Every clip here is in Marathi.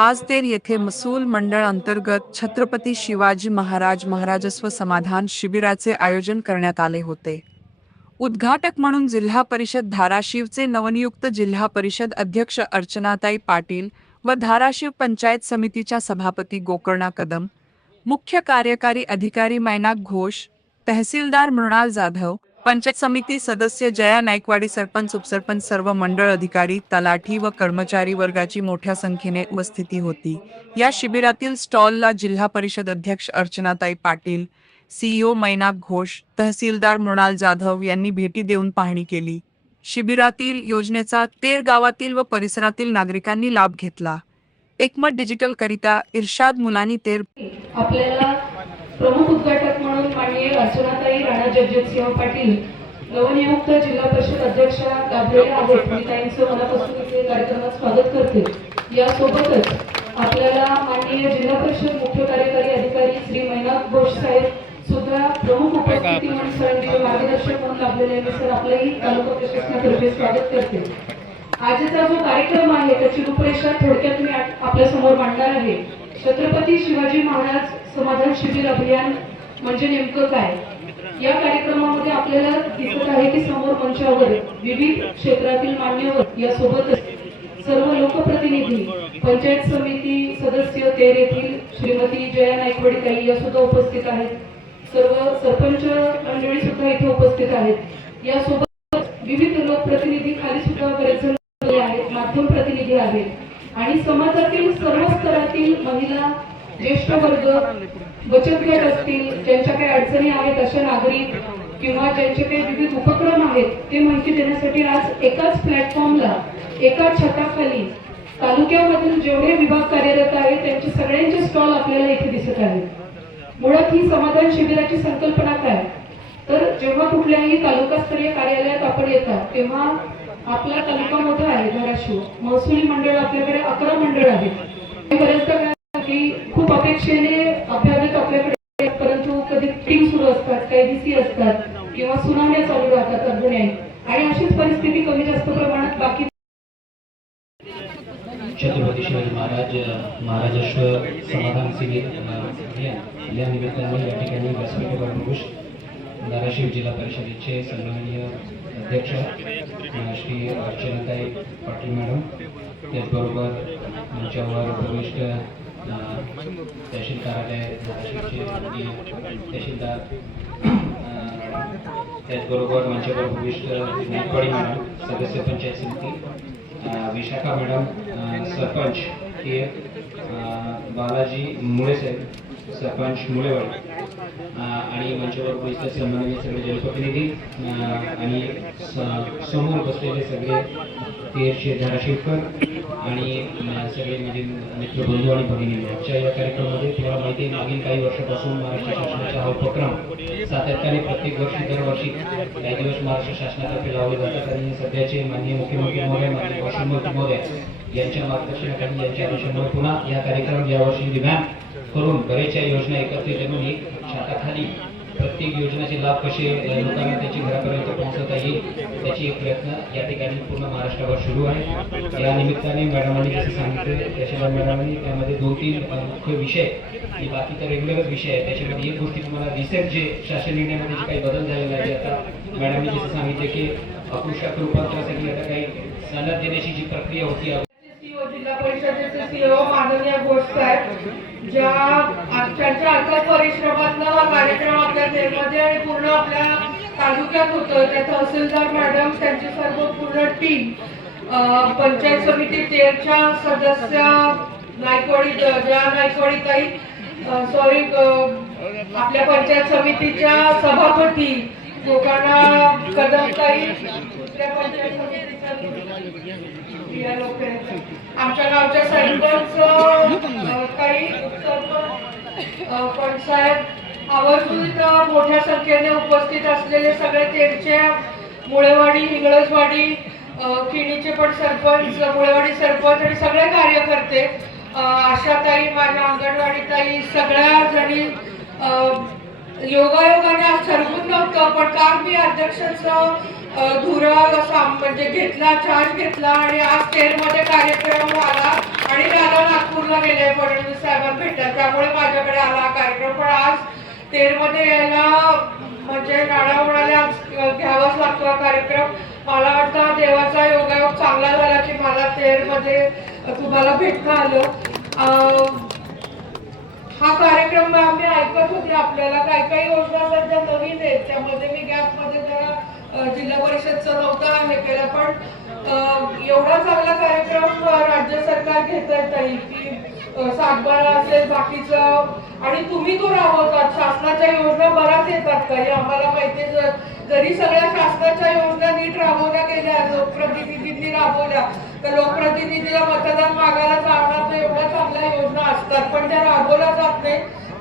आज तेर येथे महसूल मंडळ अंतर्गत छत्रपती शिवाजी महाराज महाराजस्व समाधान शिबिराचे आयोजन करण्यात आले होते। उद्घाटक म्हणून जिल्हा परिषद धाराशिवचे नवनियुक्त जिल्हा परिषद अध्यक्ष अर्चनाताई पाटील व धाराशिव पंचायत समितीच्या सभापती गोकर्णा कदम, मुख्य कार्यकारी अधिकारी मैनाक घोष, तहसीलदार मृणाल जाधव, पंचायत समिती सदस्य जया नाईकवाडी, सरपंच उपसरपंच, सर्व मंडळ अधिकारी, तलाठी व कर्मचारी वर्गाची मोठ्या संख्येने उपस्थिती होती। या शिबिरातील स्टॉलला जिल्हा परिषद अध्यक्ष अर्चनाताई पाटील, सीईओ मैनाक घोष, तहसीलदार मृणाल जाधव यांनी भेटी देऊन पाहणी केली। शिबिरातील योजनेचा तेर गावातील व परिसरातील नागरिकांनी लाभ घेतला। एकमत डिजिटल करिता इर्शाद मुलानी तेर आपल्याला प्रमुख उद्घाटक म्हणून माननीय अर्चनाताई राणा जगजितसिंह पाटील नवनियुक्त जिल्हा परिषद अध्यक्ष लाभलेले आहेत। मी त्यांचं मनापासून इथे कार्यक्रमात स्वागत करते। यासोबतच आपल्याला माननीय जिल्हा परिषद मुख्य कार्यकारी अधिकारी श्री मैनाक घोष साहेब सुद्धा प्रमुख उपस्थिती म्हणून सरांचे मार्गदर्शक म्हणून लाभलेले आहेत। सर आपलंही तालुका प्रशासनातर्फे स्वागत करते। आजचा जो कार्यक्रम आहे त्याची रूपरेषा थोडक्यात मी आपल्या समोर मांडणार आहे। छत्रपती शिवाजी महाराज समाधान शिबिर अभियान म्हणजे नेमकं काय? या कार्यक्रमामध्ये आपल्याला दिसत आहे की समोर मंचावर विविध क्षेत्रातील मान्यवर यासोबतच सर्व लोकप्रतिनिधी, पंचायत समिती सदस्य तेर येथील श्रीमती जया नाईकवाडी ताई या सुद्धा उपस्थित आहेत। सर्व सरपंच मंडळी सुद्धा इथे उपस्थित आहेत। यासोबत विविध लोकप्रतिनिधी खाली सुद्धा बरेच जण आहेत, माध्यम प्रतिनिधी आहेत आणि समाजातील सर्व स्तरातील महिला, ज्येष्ठ वर्ग, बचत गट असतील, ज्यांच्या काही अडचणी आहेत अशा नागरिक किंवा ज्यांचे काही विविध उपक्रम आहेत ते माहिती देण्यासाठी आज एकाच प्लॅटफॉर्मला एकाच छताखाली तालुक्यामधील जेवढे विभाग कार्यरत आहेत त्यांचे सगळ्यांचे स्टॉल आपल्याला इथे दिसत आहेत। मुळात ही समाधान शिबिराची संकल्पना काय? तर जेव्हा कुठल्याही तालुकास्तरीय कार्यालयात आपण येतात तेव्हा आपला तालुका मोठा आहे धाराशिव, महसुली मंडळ आपल्याकडे 11 मंडळ आहेत। बरेचदा काय की खूप अपेक्षेने अभ्यागत आपल्याकडे, परंतु कधी मीटिंग सुरू असतात, काही डीसी असतात किंवा सुनावण्या चालू राहतात अजूनही, आणि अशीच परिस्थिती कमी जास्त प्रमाणात बाकी छत्रपती शिवाजी महाराजस्व समाधान शिबिर या निमित्ताने या ठिकाणी व्यासपीठावर प्रमुख धाराशिव जिल्हा परिषदेचे सन्माननीय अध्यक्ष श्री अर्चनाताई पाटील मॅडम, त्याचबरोबर मंचावर उपविष्ट तहसील कार्यालय धाराशिवचे तहसीलदार, त्याचबरोबर मंचावर उपविष्ट नाईकवाडी मॅडम, सदस्य पंचायत समिती, विशाखा मॅडम, सरपंच के बालाजी मुळे साहेब, सरपंच मुळेवाडी, आणि मंचावर उपस्थित सन्माननीय सगळे जनप्रतिनिधी आणि समोर बसलेले सगळे तेरशे धाराशिवकर आणि सगळे माझे मित्रबंधू आणि भगिनी। आजच्या या कार्यक्रमामध्ये तुम्हाला माहिती आहे, मागील काही वर्षापासून महाराष्ट्र शासनाचा हा उपक्रम सातत्याने प्रत्येक वर्षी दरवर्षी काही दिवस महाराष्ट्र शासनातर्फे लावले जातात आणि सध्याचे माननीय मुख्यमंत्री महोदय, माननीय वाशिममंत्री महोदय यांच्या मार्गदर्शनाखाली, यांच्या आदेशामुळे पुन्हा या कार्यक्रम यावर्षी रिव्हॅम्प करून बरेचशा योजना एकत्रित आणून एक छताखाली प्रत्येक योजनेचे लाभ कसे लोकांना त्याची घरापर्यंत पोहोचवता येईल त्याची एक प्रयत्न या ठिकाणी पूर्ण महाराष्ट्रावर सुरू आहे। या निमित्ताने मॅडमांनी जसं सांगितलं त्याच्या मॅडमांनी त्यामध्ये 2-3 मुख्य विषय आणि बाकी तर रेग्युलरच विषय आहे। त्याच्यामध्ये एक गोष्टी तुम्हाला रिसेंट जे शासन निर्णयामध्ये जे काही बदल झालेला आहे, आता मॅडमनी जसं सांगितलं की अकृषक रूपांतरासाठी आता काही सनद देण्याची जी प्रक्रिया होती, जिल्हा परिषदेचे सीईओ माननीय घोष साहेब ज्या आजच्या अथक परिश्रमातून हा कार्यक्रम आपल्या तेरमध्ये आणि पूर्ण आपल्या तालुक्यात होतं, त्या तहसीलदार मॅडम, त्यांची सर्व पूर्ण टीम, पंचायत समिती तेरच्या सदस्य नाईकवाडी जया नाईकवाडी ताई, सॉरी आपल्या पंचायत समितीच्या सभापती गोकर्णा कदम ताई, दुसऱ्या पंचायत समितीच्या आमच्या गावच्या सरपंच काही साहेब आवर्जून मोठ्या संख्येने उपस्थित असलेले सगळे तेरच्या मुळेवाडी, हिंगळजवाडी, खिणीचे पण सरपंच, मुळेवाडी सरपंच आणि सगळे कार्यकर्ते, आशाताई, माझ्या अंगणवाडी ताई, सगळ्या जणी योगायोगाने आज ठरवून नव्हतं, पण काल मी अध्यक्षाचं धुरा असा म्हणजे घेतला, चार्ज घेतला आणि आज तेरमध्ये कार्यक्रम आला। आणि दादा नागपूरला गेले फडणवीस साहेबांना भेटतात, त्यामुळे माझ्याकडे आला हा कार्यक्रम. पण आज तेरमध्ये यायला म्हणजे गाडा उडाल्या घ्यावाच लागतो हा कार्यक्रम. मला वाटतं देवाचा योगायोग चांगला झाला की मला तेरमध्ये तुम्हाला भेटणं आलं. हा कार्यक्रम आम्ही ऐकत होते, आपल्याला काही काही योजना सध्या नवीन आहेत, त्यामध्ये मी गॅपमध्ये जरा जिल्हा परिषदचं नव्हतं हे केलं. पण एवढा चांगला कार्यक्रम राज्य सरकार घेत आहे की सातबारा असेल बाकीचं, आणि तुम्ही तो राबवतात. शासनाच्या योजना बऱ्याच येतात काही आम्हाला माहिती. जरी सगळ्या शासनाच्या योजना नीट राबवल्या गेल्या, लोकप्रतिनिधींनी राबवल्या, तर लोकप्रतिनिधीला मतदान मागायला जाणार तर एवढ्या चांगल्या योजना असतात पण त्या राबवल्या जात नाही.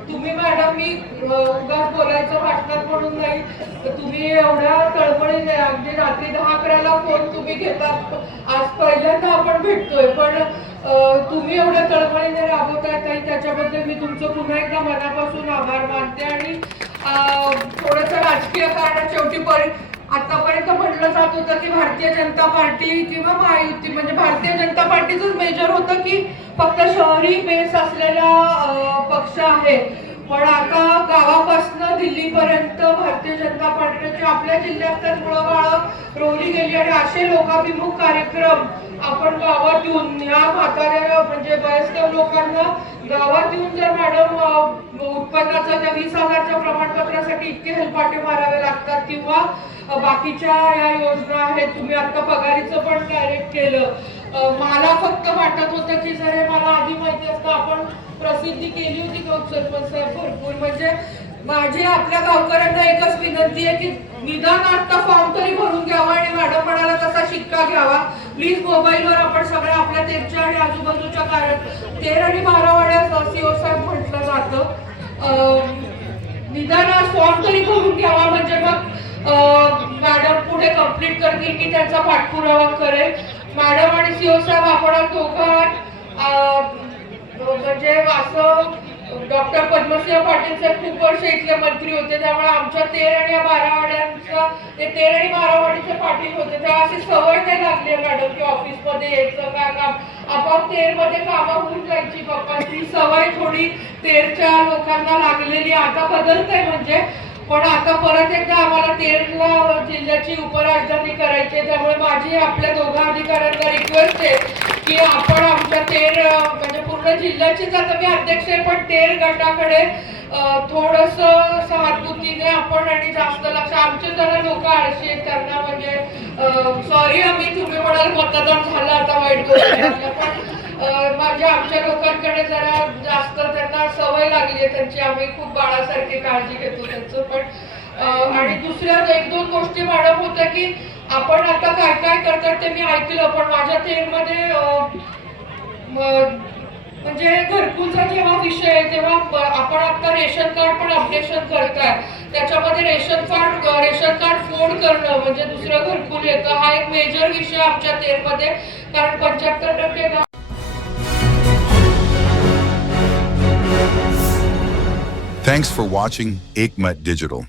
तुम्ही मॅडम, मी उगाच बोलायचं भाषणात म्हणून नाही, तुम्ही एवढ्या तळमळीने अगदी रात्री 10-11ला फोन तुम्ही घेतात. आज पहिल्यांदा आपण भेटतोय, पण तुम्ही एवढ्या तळमळीने राबवताय ताई, त्याच्याबद्दल मी तुमचं पुन्हा एकदा मनापासून आभार मानते. आणि थोडंसं राजकीय कारण शेवटी आतापर्यंत म्हटलं जात होतं की भारतीय जनता पार्टी किंवा महायुती, म्हणजे भारतीय जनता पार्टीचंच मेजर होतं की फक्त शहरी बेस असलेला पक्ष आहे. पण आता गावापासून दिल्लीपर्यंत भारतीय जनता पार्टीची आपल्या जिल्ह्यात तर मुळाबाळ रोवली गेली. आणि असे लोकाभिमुख कार्यक्रम आपण गावात येऊन या म्हाताऱ्या म्हणजे वयस्कर लोकांना गावात येऊन जर मॅडम उत्पन्नाचं त्या 20,000च्या प्रमाणपत्रासाठी इतके हेलपाटे मारावे लागतात, किंवा बाकीच्या या योजना आहेत. तुम्ही आता पगारीचं पण डायरेक्ट केलं. मला फक्त वाटत होतं की जर हे मला आधी माहिती असतं, आपण प्रसिद्धी केली होती सरपंच साहेब भरपूर. म्हणजे माझी आपल्या गावकऱ्यांना एकच विनंती आहे की निदान आता फॉर्म तरी भरून घ्यावा आणि मॅडम म्हणाला तसा शिक्का घ्यावा. प्लीज मोबाईलवर आपण सगळ्या आपल्या तेरच्या आणि आजूबाजूच्या 13 आणि 12 वाड्या सीओ साहेब म्हटलं जातं, निदान आज फॉर्म तरी भरून घ्यावा. म्हणजे मग मॅडम पुढे कंप्लीट करतील की त्यांचा पाठपुरावा करेल. मॅडम आणि सीओ साहेब आपण दोघं म्हणजे असं डॉक्टर पद्मसिंह पाटील साहेब खूप वर्ष इथले मंत्री होते, त्यामुळे आमच्या 13 आणि 12 वाड्यांचा ते 13 आणि 12 वाडीचे पाटील होते, तेव्हा अशी सवय नाही लागली मॅडम की ऑफिसमध्ये यायचं काय काम. आपण 13 मध्ये कामं होऊन जायची पप्पांची, सवय थोडी 13च्या लोकांना लागलेली. आता बदलतंय म्हणजे, पण आता परत एकदा आम्हाला 13ला जिल्ह्याची उपराजधानी करायची. त्यामुळे माझी आपल्या दोघा अधिकाऱ्यांना रिक्वेस्ट आहे की आपण आमच्या 13 म्हणजे पूर्ण जिल्ह्याचीच आता मी अध्यक्ष आहे, पण 13 गटाकडे थोडस सहानुभूतीने आपण आणि जास्त लक्ष. आमचे जरा लोक आळशी आहेत, त्यांना म्हणजे सॉरी आम्ही तुम्ही म्हणाल मतदान झालं आता वाईट गोष्ट, पण माझ्या आमच्या लोकांकडे जरा जास्त त्यांना सवय लागली आहे त्यांची. आम्ही खूप बाळासारखी काळजी घेतो त्यांचं. पण आणि दुसऱ्या 1-2 गोष्टी मॅडम होत्या की आपण आता काय काय करतात ते मी ऐकलं, पण माझ्या 13 मध्ये म्हणजे घरकुलचा जेव्हा विषय आहे तेव्हा आपण आता रेशन कार्ड पण अपडेशन करताय, त्याच्यामध्ये रेशन कार्ड फोड करणं म्हणजे दुसरं घरकुल येतं. हा एक मेजर विषय आमच्या 13 मध्ये, कारण 75% Thanks for watching Ekmat Digital.